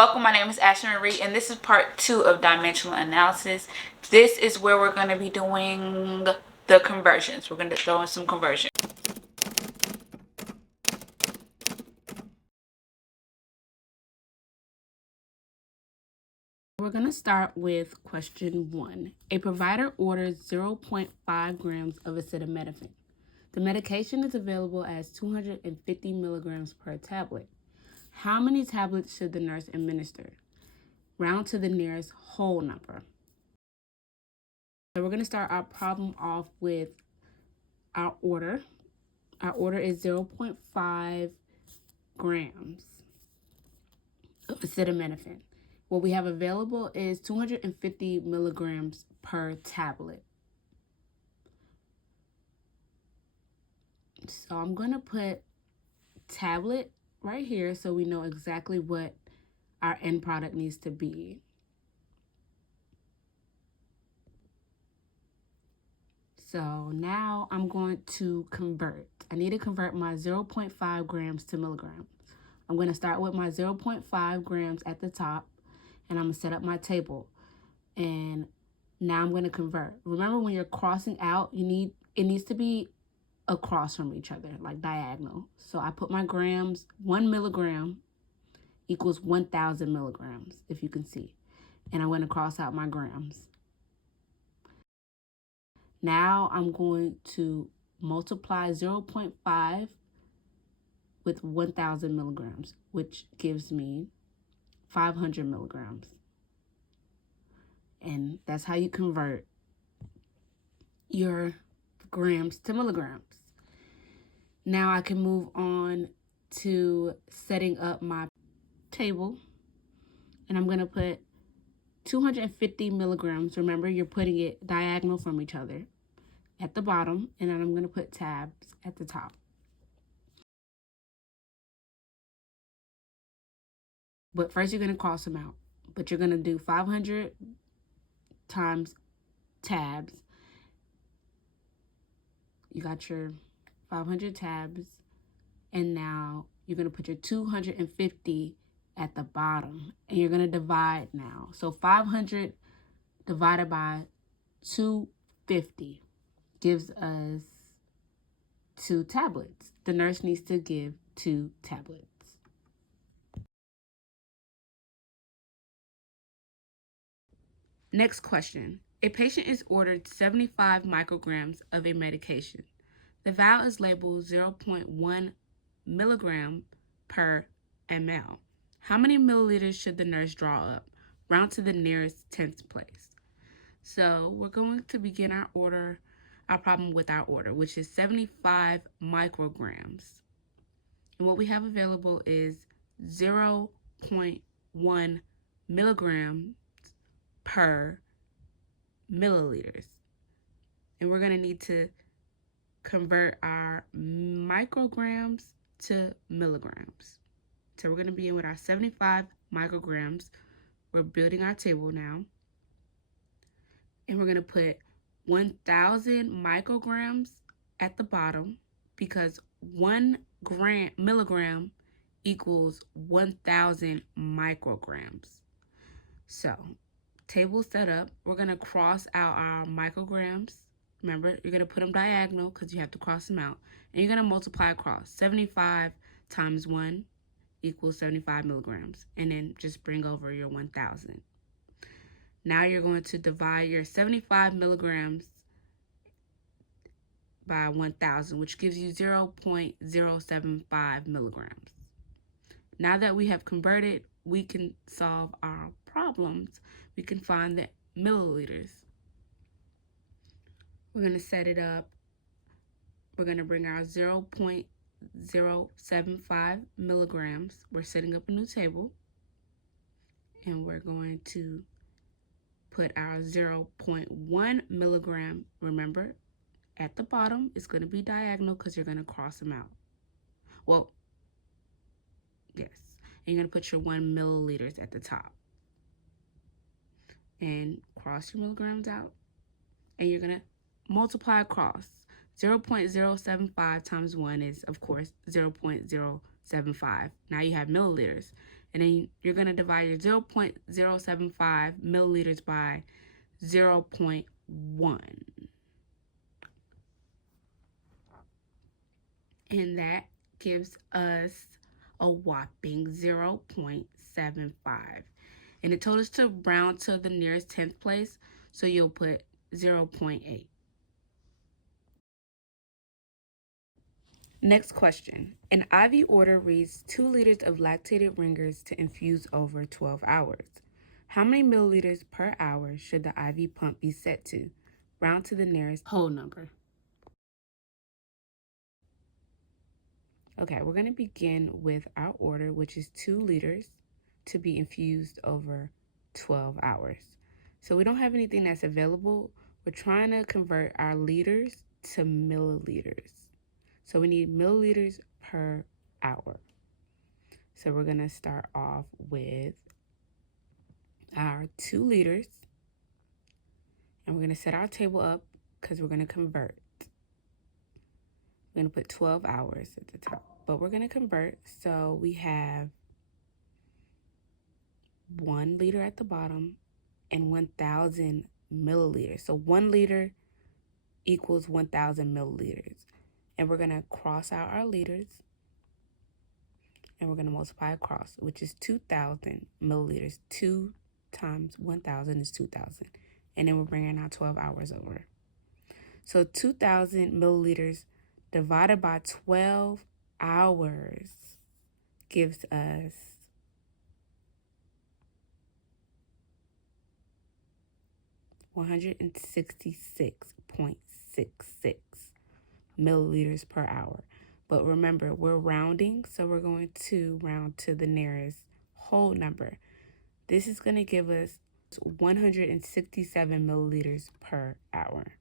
Welcome, my name is Ashley Marie, and this is part 2 of dimensional analysis. This is where we're going to be doing the conversions. We're going to throw in some conversions. We're going to start with question 1. A provider orders 0.5 grams of acetaminophen. The medication is available as 250 milligrams per tablet. How many tablets should the nurse administer? Round to the nearest whole number. So we're going to start our problem off with our order. Our order is 0.5 grams of acetaminophen. What we have available is 250 milligrams per tablet. So I'm going to put tablet right here so we know exactly what our end product needs to be. So now I'm going to convert. I need to convert my 0.5 grams to milligrams. I'm going to start with my 0.5 grams at the top, and I'm going to set up my table. And now I'm going to convert. Remember, when you're crossing out, it needs to be across from each other, like diagonal. So I put my grams. 1 milligram equals 1,000 milligrams, if you can see. And I'm going to cross out my grams. Now I'm going to multiply 0.5 with 1,000 milligrams, which gives me 500 milligrams. And that's how you convert your grams to milligrams. Now I can move on to setting up my table. And I'm going to put 250 milligrams. Remember, you're putting it diagonal from each other at the bottom. And then I'm going to put tabs at the top. But first, you're going to cross them out. But you're going to do 500 times tabs. You got your 500 tabs. And now you're going to put your 250 at the bottom. And you're going to divide now. So 500 divided by 250 gives us 2 tablets. The nurse needs to give 2 tablets. Next question. A patient is ordered 75 micrograms of a medication. The vial is labeled 0.1 milligram per ml. How many milliliters should the nurse draw up? Round to the nearest tenth place. So we're going to begin our problem with our order, which is 75 micrograms. And what we have available is 0.1 milligrams per milliliters. And we're going to need to convert our micrograms to milligrams. So we're going to begin with our 75 micrograms. We're building our table now. And we're going to put 1,000 micrograms at the bottom because 1 milligram equals 1,000 micrograms. So, table set up. We're going to cross out our micrograms. Remember, you're going to put them diagonal because you have to cross them out. And you're going to multiply across. 75 times 1 equals 75 milligrams. And then just bring over your 1,000. Now you're going to divide your 75 milligrams by 1,000, which gives you 0.075 milligrams. Now that we have converted, we can solve our problems. We can find the milliliters. We're going to set it up. We're going to bring our 0.075 milligrams. We're setting up a new table. And we're going to put our 0.1 milligram, remember, at the bottom. It's going to be diagonal because you're going to cross them out. Well, yes. And you're going to put your 1 milliliters at the top. And cross your milligrams out. And you're going to multiply across. 0.075 times 1 is, of course, 0.075. Now you have milliliters. And then you're going to divide your 0.075 milliliters by 0.1. And that gives us a whopping 0.75. And it told us to round to the nearest 10th place, so you'll put 0.8. Next question. An IV order reads 2 liters of lactated ringers to infuse over 12 hours. How many milliliters per hour should the IV pump be set to? Round to the nearest whole number. Okay, we're going to begin with our order, which is 2 liters to be infused over 12 hours. So we don't have anything that's available. We're trying to convert our liters to milliliters. So we need milliliters per hour. So we're going to start off with our 2 liters. And we're going to set our table up because we're going to convert. We're going to put 12 hours at the top. But we're going to convert. So we have 1 liter at the bottom and 1,000 milliliters. So 1 liter equals 1,000 milliliters. And we're going to cross out our liters. And we're going to multiply across, which is 2,000 milliliters. 2 times 1,000 is 2,000. And then we're bringing our 12 hours over. So 2,000 milliliters divided by 12 hours gives us 166.66 milliliters per hour. But remember, we're rounding, so we're going to round to the nearest whole number. This is going to give us 167 milliliters per hour.